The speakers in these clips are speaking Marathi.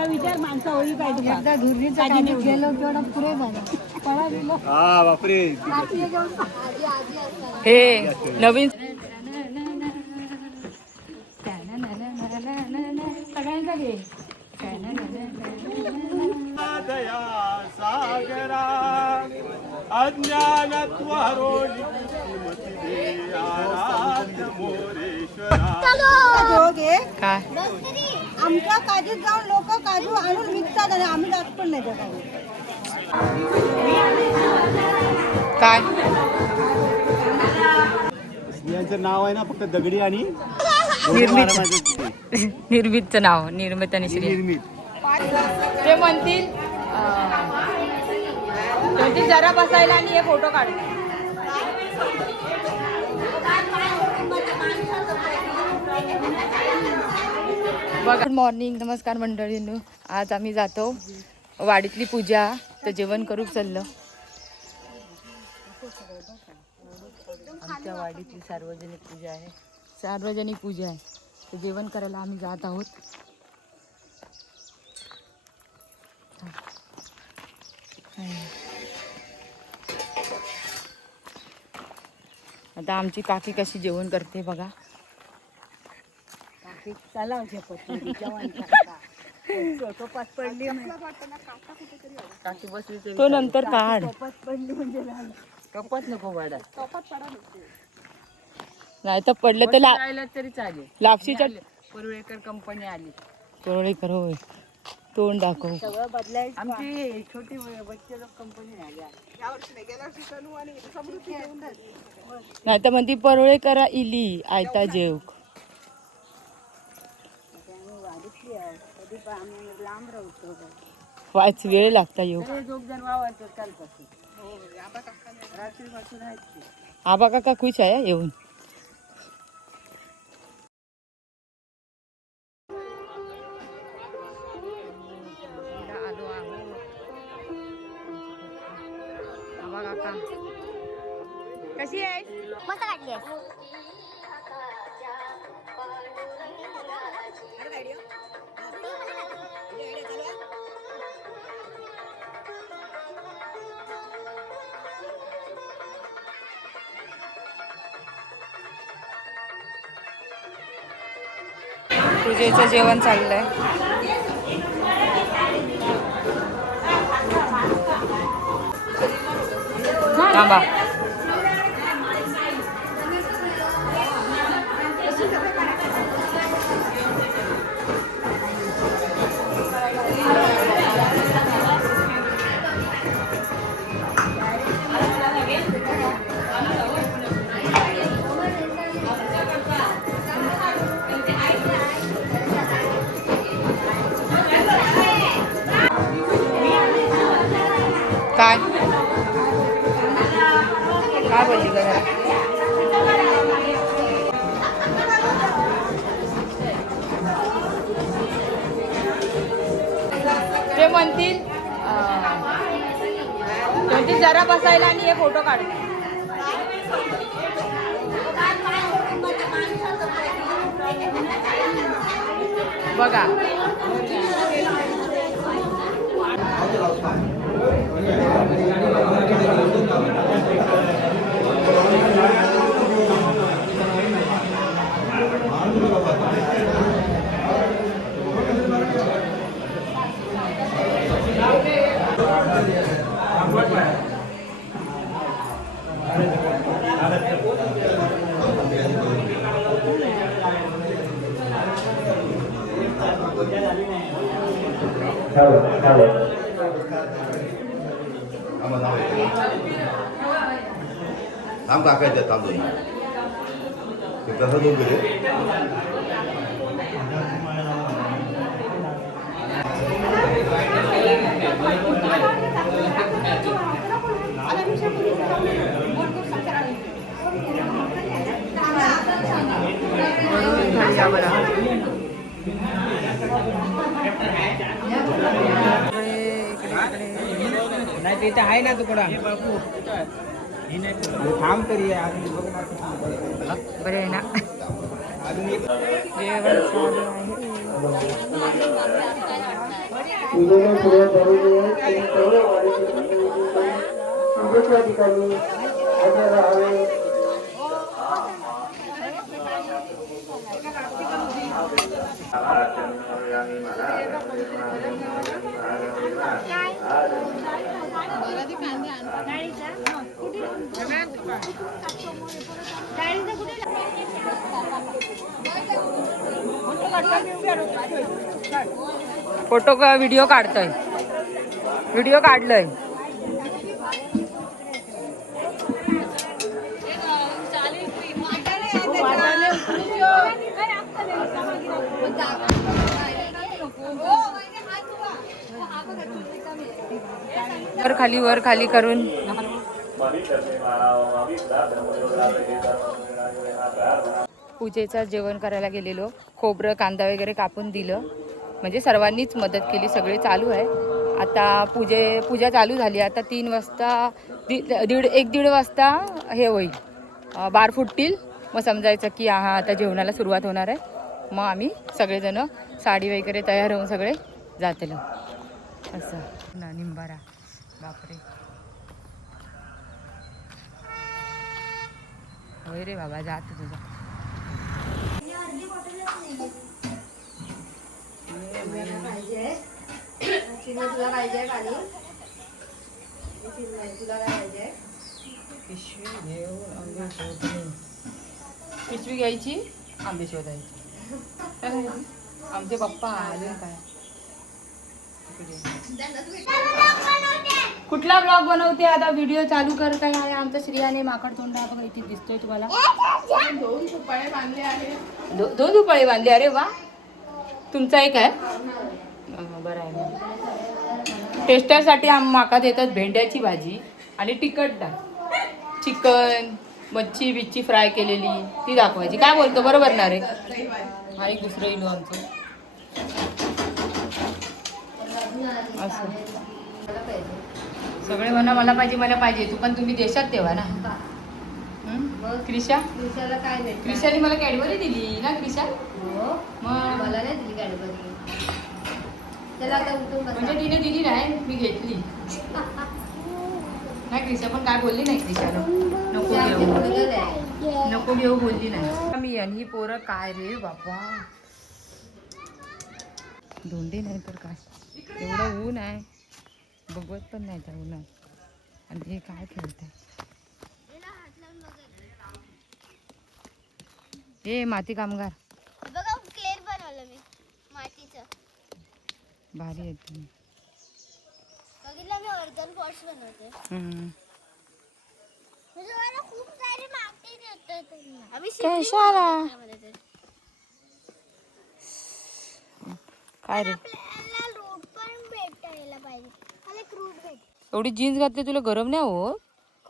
आता विचार माणसं होई पाहिजे एकदा धुर्रीचा गेलो तेवढा पुरे झाला पळा गेलो हा बापरे हे नवीन सगळ्यांचा घे दया सागरा अज्ञानत्वरोधि काय आमच्या काजीत जाऊन लोक काजू आणून विकतात आणि आम्ही जात पण नाही काय यांचं नाव आहे ना फक्त दगडी आणि निर्मितचं नाव निर्मित आणि श्री निर्मित ते म्हणतील जरा बसायला आणि हे फोटो काढ गुड मॉर्निंग नमस्कार मंडळींनो आज आम्ही जातो वाडीतली पूजा तर जेवण करू चाललं आमच्या वाडीतली सार्वजनिक पूजा आहे तर जेवण करायला आम्ही जात आहोत आता आमची काकी कशी जेवण करते बघा चला पडली काकी बसली तो नंतर काढ पडली म्हणजे कपत नको वाडा नाही तर पडलं तर तरी चालेल लापशीच्या परुळेकर कंपनी आली परुळेकर होय तोंड दाखव सगळं बदलायचं आमची छोटी बच्चे लोक कंपनी आली नाही तर म्हणती परुळेकरा इली आयता जेव लांब राहतो वाच वेळ लागता येऊ आबा काका खुश आहे येऊन आबा काका कशी आहे मस्त काढली पूजेचं जेवण चाललंय थांबा काय काय बोलली का जरा ते म्हणतील जरा बसायला आणि हे फोटो काढ बघा थांब काकायचं थांब दोन्ही ते कसं दोन गेले नाही तिथे आहे ना तुकडा थांब तरी बरे आहे ना जेवण चालू आहे पूजेला सुरुवात झालेली आहे. तुम्ही सर्व वारकरी पूजेच्या ठिकाणी हजर राहावे. फोटो का व्हिडिओ काढतोय, व्हिडिओ काढलंय. वर खाली करून पूजेचं जेवण करायला गेलेलो. खोबरं कांदा वगैरे कापून दिलं, म्हणजे सर्वांनीच मदत केली. सगळे चालू आहे. आता पूजा चालू झाली. आता 3 वाजता 1-1:30 वाजता हे होईल, बार फुटतील. मग समजायचं की हा आता जेवणाला सुरुवात होणार आहे. मग आम्ही सगळेजण साडी वगैरे तयार होऊन सगळे जातलो. असं ना निंबारा. बापरे, होय रे बाबा, जात तुझा. पिशवी घ्यायची, आंबे शोधायची. आमचे पप्पा अजून काय कुठला ब्लॉग बनवते आता, व्हिडिओ चालू करताय. आहे आमचा श्रियाने माकड तोंडा बघा इथे दिसतोय तुम्हाला. 2 झोपाळे बांधले आहे. 2 झोपाळे बांधले. अरे वा, तुमचा एक आहे. बरं आहे. टेस्टरसाठी माका देतात भेंड्याची भाजी आणि तिखट डाळ, चिकन मच्छी बिच्छी फ्राय केलेली ती दाखवायची. काय बोलतो, बरोबर ना रे? हा एक दुसरं इलो आमचं. असं सगळे म्हणा मला पाहिजे. तू पण तुम्ही देशात तेव्हा ना. क्रिशा, क्रिशाने मला कॅडबरी दिली ना. क्रिशा मग मला नाही दिली कॅडबरी. म्हणजे तिने दिली नाही, मी घेतली. नाही क्रिशा पण काय बोलली नाही. क्रिशानं नको घेऊ बोलली नाही. मी आणि ही पोरं काय रे बाबा, धोंडे नाही तर काय. एवढं ऊन आहे, बघवत पण नाही त्या उन्हात. आणि हे काय खेळत आहे. हे माती कामगार बघा, क्लेर बनवलं मी मातीचं. भारी आहे तुम्ही. बघितलं मी अर्धन पॉट्स बनवते. म्हणजे मला खूप सारी माती देतात. आम्ही कशाला काय रे, रूट पण भेटायला पाहिजे. मला एक रूट भेट. एवढी जीन्स घातली तुला गरम नाही हो?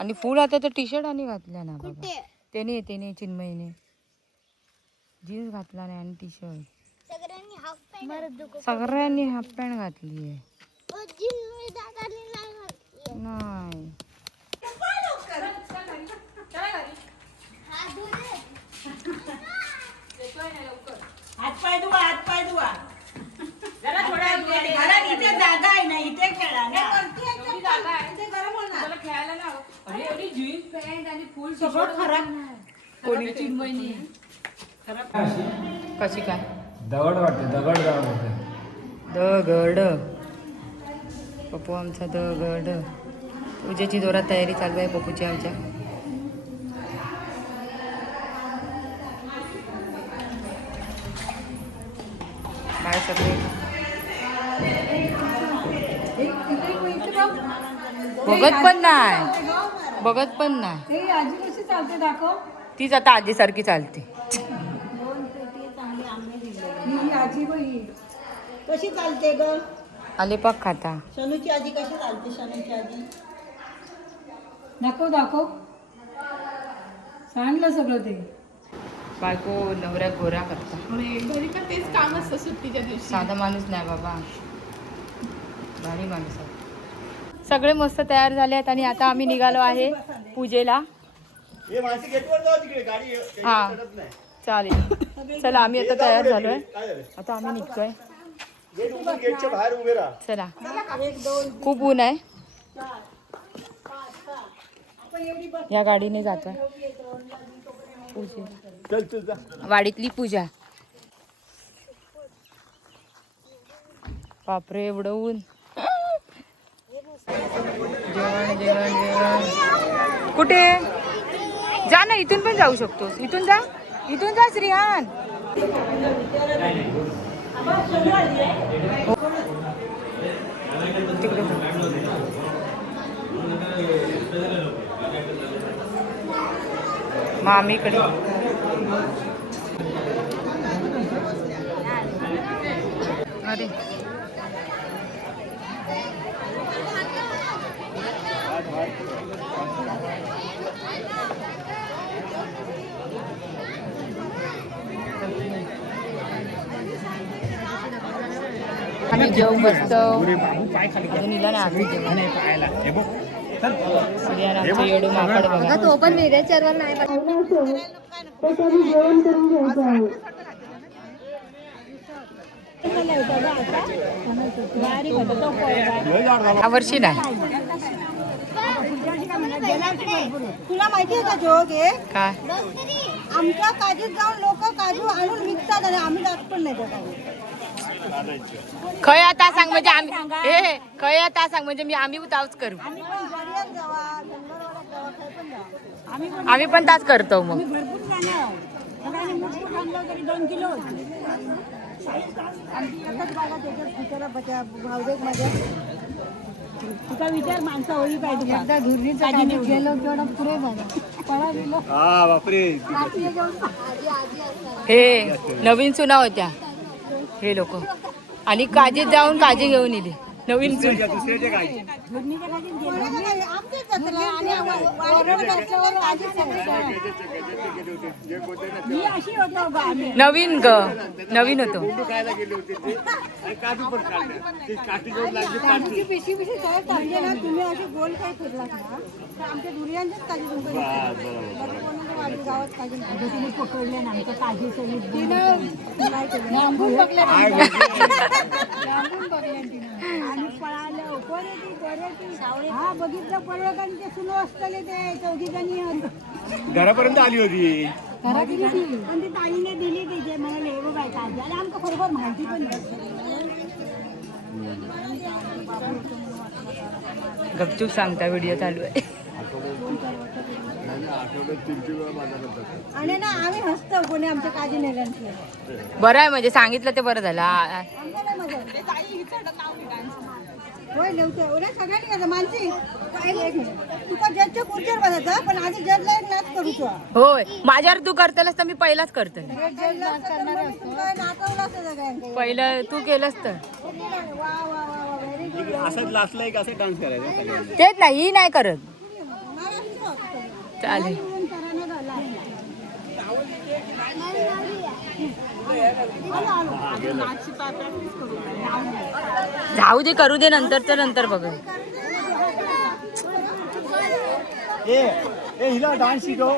आणि फुल आता तर टी शर्ट आणि घातल्या ना बाबा. त्याने चिन्मयीने जीन्स घातला नाही आणि टी शर्ट. सगळ्यांनी हाफ पॅन्ट घातली आहे. नाही हातपाय धुवा. जरा थोडा इथे जागा आहे ना, इथे खेळा ना. खेळायला ना. अरे एवढी जीन्स पॅन्ट आणि फुल सगळं खराब. कोणी चिन्मयीने कशी काय दगड वाटते, दगड. पप्पू आमचा दगड. पूजेची जोरात तयारी चालू आहे पप्पूची आमच्या. काय सगळे बघत पण नाही. आजी कशी चालते दाखव. तीच आता आजीसारखी चालते. आजी बाई कशी चालते ग? आले पाक खाता. शनूची आजी कशी चालते? शनूची आजी दाखव सांगलं सगळं ते. बायको नवऱ्या गोरा करता. घरी पण तेच काम असतं सुट्टीच्या दिवशी. साधा माणूस नाही बाबा, भारी माणूस आहे. सगळे मस्त तयार झाले आहेत आणि आता आम्ही निघालो आहे पूजेला. हा चालेल. चला आम्ही आता तयार झालोय. आता आम्ही निघतोय. गेटच्या बाहेर उभे राहा. चला खूप ऊन आहे. या गाडीने जातोय. चल चल जा. वाडीतली पूजा. बापरे एवढं ऊन. जेवण जेवण जेवण. कुठे जा ना, इथून पण जाऊ शकतोस. इथून जा, इथून जा श्रीहान. तिकडे मामीकडे. अरे आम्ही जेव बसतो. अजून हिला नाही आम्ही जेवण. सूर्यान आमचं येडू माकड बघा. तो पण विरेचरवर नाही त्यासाठी जेवण करून घ्यायचं आहे. या वर्षी नाही. तुला माहिती आहे का जोग आहे काय आमच्या काजीत जाऊन लोक काजू आणून विकतात आणि आम्ही जात पण नाही त्या काजू. खय आता सांग म्हणजे आम्ही हे खय आता सांग म्हणजे मी आम्ही तावच करू. आम्ही पण दर्यात जावा, जंगलात जावा, काही पण जावा. आम्ही पण ताच करतो. मग भरपूर जाणार. सगळ्यांनी मुठभर आणलं तरी 2 किलो होते. आमची एकच बागा त्याच्यात विचारा भावदेक माझ्या. तुका विचार माणसं होई पाहिजे. एकदा धुरणीच्या काढीत गेलो तेवढं पुरे झालं. पळा गेलो. हा बापरे. हे नवीन सुना होत्या हे लोक आणि काजीत जाऊन काजी घेऊन येते. नवीन सुन दुसऱ्याच्या काय आमच्याच जातला आणि वाडीकडे असल्यावर आधीच ही अशी होतो बा आम्ही. नवीन ग नवीन होतो. खायला गेले होते ते आणि काजू पण काढले. ते काठी घेऊन लागली आमची पिशी पिशी सगळं काढले ना. तुम्ही असे गोल काही फिरलात ना तर आमच्या दुर्यांचेच काजी तुमचं गावात काजी तिने पकडले ना आमच्या काजी सगळी काय केलं लांबून बघले आणि पळाल्या कोण येते हा बघितलं पर्यटन ते सुरू असतले ते 4 जणी घरापर्यंत आली होती. पण ती ताईने दिली तिचे म्हणाले हे बघ काजी आणि आमचं बरोबर माहिती पण गपचूप सांगता व्हिडिओ चालू आहे. आणि ना आम्ही हसतो कोणी आमच्या काजी नेल्यांची. बरं आहे म्हणजे सांगितलं ते बरं झालं. आम्हाला मजा होय नव्हतं ओला सगळ्यांनी कसं मानसी तुका जजच्या खुर्चीवर बसायचं पण आधी जजला एक नाच करूचो. होय माझ्यावर तू करतलस तर मी पहिलाच करतल. नाचवलं असतं सगळ्यांनी. पहिलं तू केलंस तर वा वा वा वा व्हेरी गुड. असंच लास्टला एक असं डान्स करायचा सगळ्यांनी. तेच नाही ही नाही करत. चालेल जाऊ दे करू दे नंतर नंतर बघ. ए हिला डान्स शिकव.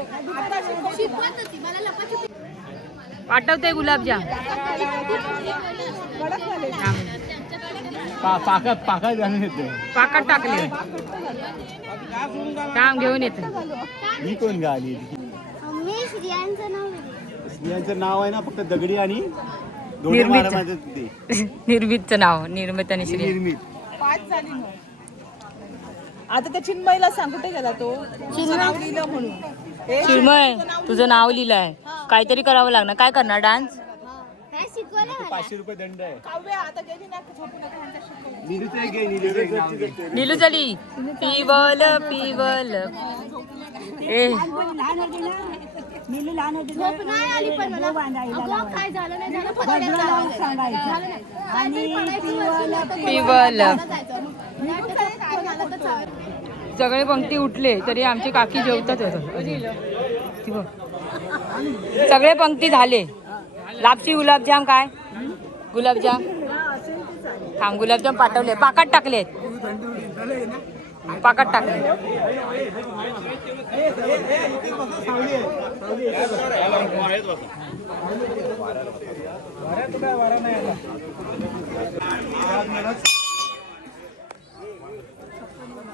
पाठवते गुलाबजाम. पाकात जाणून येते. पाकात टाकले काम घेऊन येत. ही कोण गा आली? मी श्रियांचं नाव स्त्रियांचं नाव आहे ना फक्त दगडी आणि निर्मितचं नाव निर्मित आणि श्री. निर्मित. 5 झाली मग. आता त्या चिन्मयला सांग कुठे गेला तो नाव लिहिलं म्हणून. चिन्मय तुझं नाव लिहिलंय काहीतरी करावं लागणार. काय करणार डान्स? काय शिकवलं मला? 500 रुपये दंड आहे. काव्या आता गेली ना झोपून नीलू चली पिवल पिवल. ए नीलू लहान होती झोप नाही आली पण मला. अगं, काय झालं नाही झालं पकडलं लावून सांगायचं आणि पिवल. सगळे पंक्ती उठले तरी आमची काकी जेवतात होत. सगळे पंक्ती झाले. लापशी गुलाबजाम काय गुलाबजाम थांब गुलाबजाम पाठवले पाकात टाकलेत. पाकात टाकले.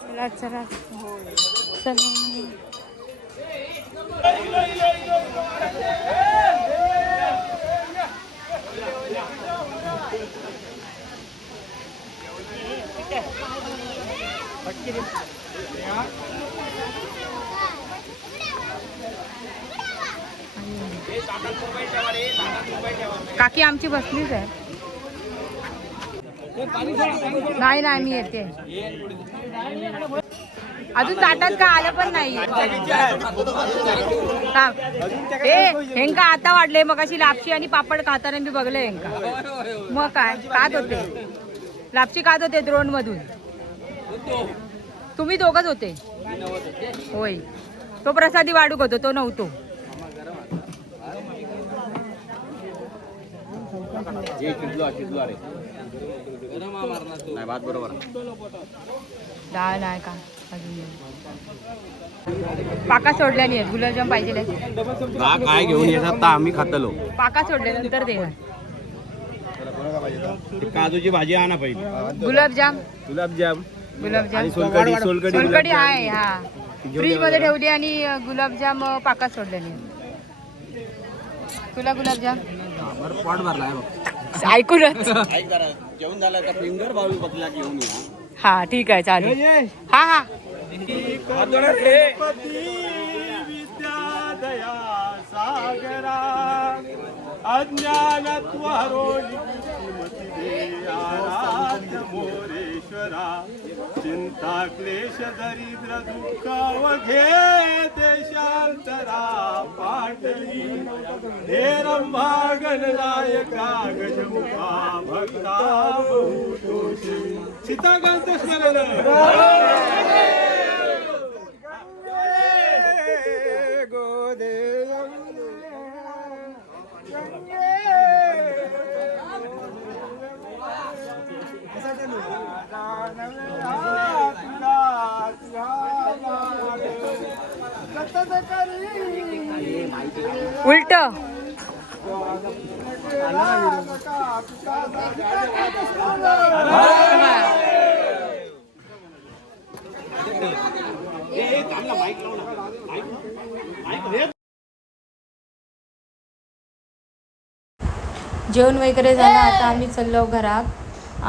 चला चला चला. काकी आमची बसलीच आहे. नाही नाही मी येते अजून ताटात का आलं पण नाही. हेंका आता वाढले. मग अशी लापशी आणि पापड खाताना मी बघले हेंका. मग काय खात होते लापशी खात होते द्रोण मधून. तुम्ही दोघच होते होय. तो प्रसादी वाढूक होतो तो नव्हतो. डाळ नाही का अजून पाका सोडल्याने आहेत. गुलाबजाम पाहिजे काय घेऊन येतात आम्ही खातलो. पाका सोडल्यानंतर दे. काजूची भाजी आणा पाहिजे. गुलाबजाम सोलकडी आहे. हा फ्रीज मध्ये ठेवली आणि गुलाबजाम पाकात सोडल्याने. तुला गुलाबजाम पोट भरलाय ऐकूनच. जेवण झालं का फिंगर बाउल बदला घेऊन ये. हा ठीक आहे चालेल. हा हा विद्यादया सागरा अज्ञानत्वरोधि आराध्य मोरेश्वरा चिंता क्लेश दरिद्र दुःख वघे देशांतरा पाटली हे रंभा गणनायका गजमुखा भक्ता बहुतोषी सीताकांत स्मरण उलट जेवण वगैरे झालं. आता आम्ही चाललो घरात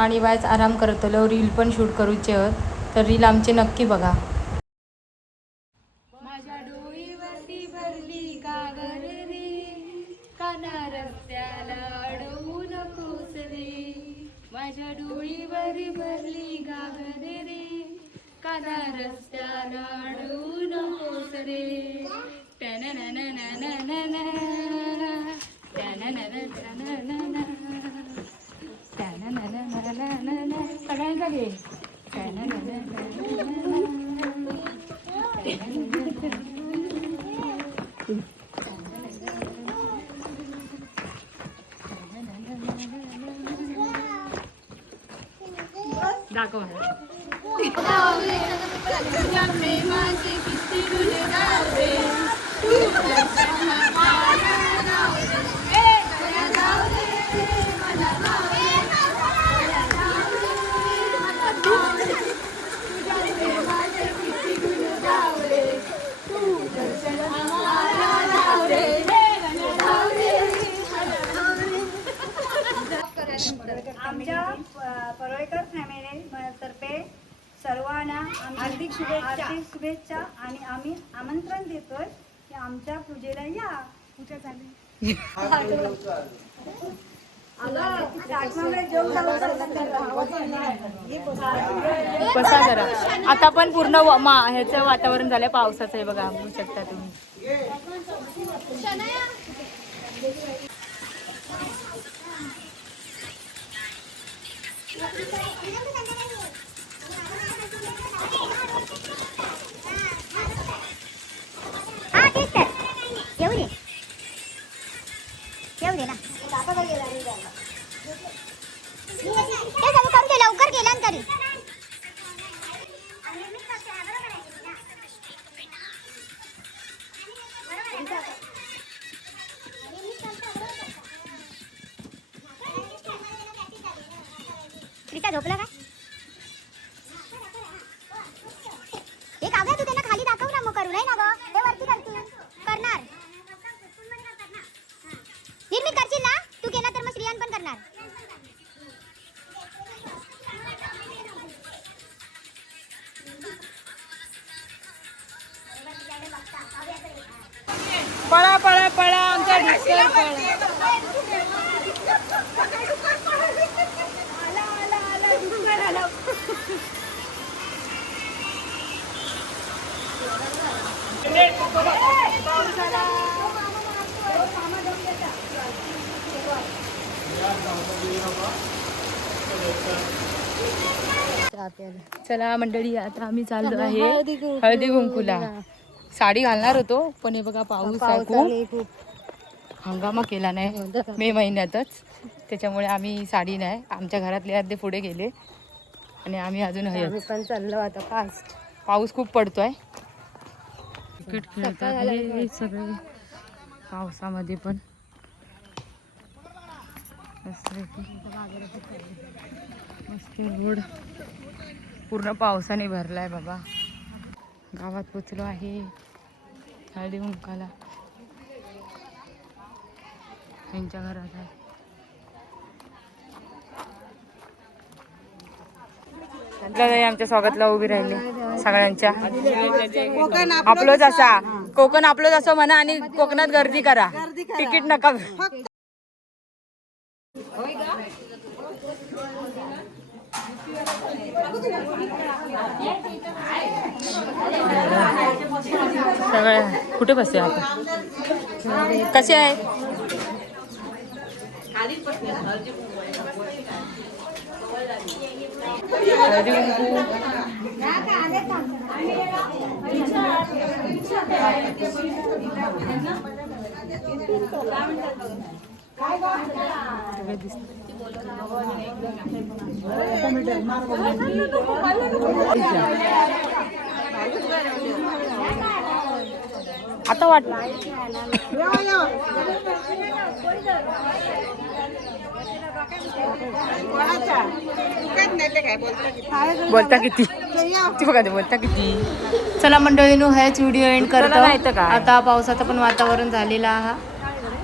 आणि बायच आराम करत होतो. रील पण शूट करूचे आहेत तर रील आमचे नक्की बघा. माझ्या डोळीवरती भरली कागर रे काना रस्त्याला अडवू नकोस रे. माझ्या डोळीवरती भरली कागर रे काना रस्त्याला अडवू नकोस रे. सगळ्यांचा घे. दाखव आमच्या परोळेकर फॅमिली तर्फे सर्वांना हार्दिक शुभेच्छा आणि आम्ही आमंत्रण देतोय की आमच्या पूजेला या. पूजा झाली बसा जरा. आता पण पूर्ण ह्याचं वातावरण झालंय पावसाचं आहे बघा. बघू शकता तुम्ही. लवकर गेला तरी पळा आमचा डुक्कर पळा. चला मंडळी, आता आम्ही चाललो आहे हळदी कुंकूला. साडी घालणार होतो पण हे बघा पाऊस आहे खूप. हंगामा केला नाही मे महिन्यातच, त्याच्यामुळे आम्ही साडी नाही. आमच्या घरातले अर्धे पुढे गेले आणि आम्ही अजून पण चाललो आता फास्ट. पाऊस खूप पडतोय. क्रिकेट खेळतात हे सगळे पावसामध्ये पण. मस्त रोड पूर्ण पावसाने भरलाय बाबा. गावात पोचलो आहे हळदी कुंकाला. यांच्या घरात आहे. आमच्या स्वागतला उभी राहिली सगळ्यांच्या. आपलोच असा कोकण आपलोच असं म्हणा आणि कोकणात गर्दी करा. तिकीट नका. सगळं कुठे बसते आपण. कसे आहे हळदी कुंकू. आता वाटलं बोलता किती ती बघा ते बोलता किती. चला मंडळीनो, ह्याच व्हिडिओ एंड करतो. आता पावसाचं पण वातावरण झालेलं आहे.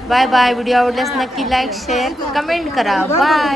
Bye bye. व्हिडिओ आवडल्यास नक्की लाईक शेअर कमेंट करा. बाय.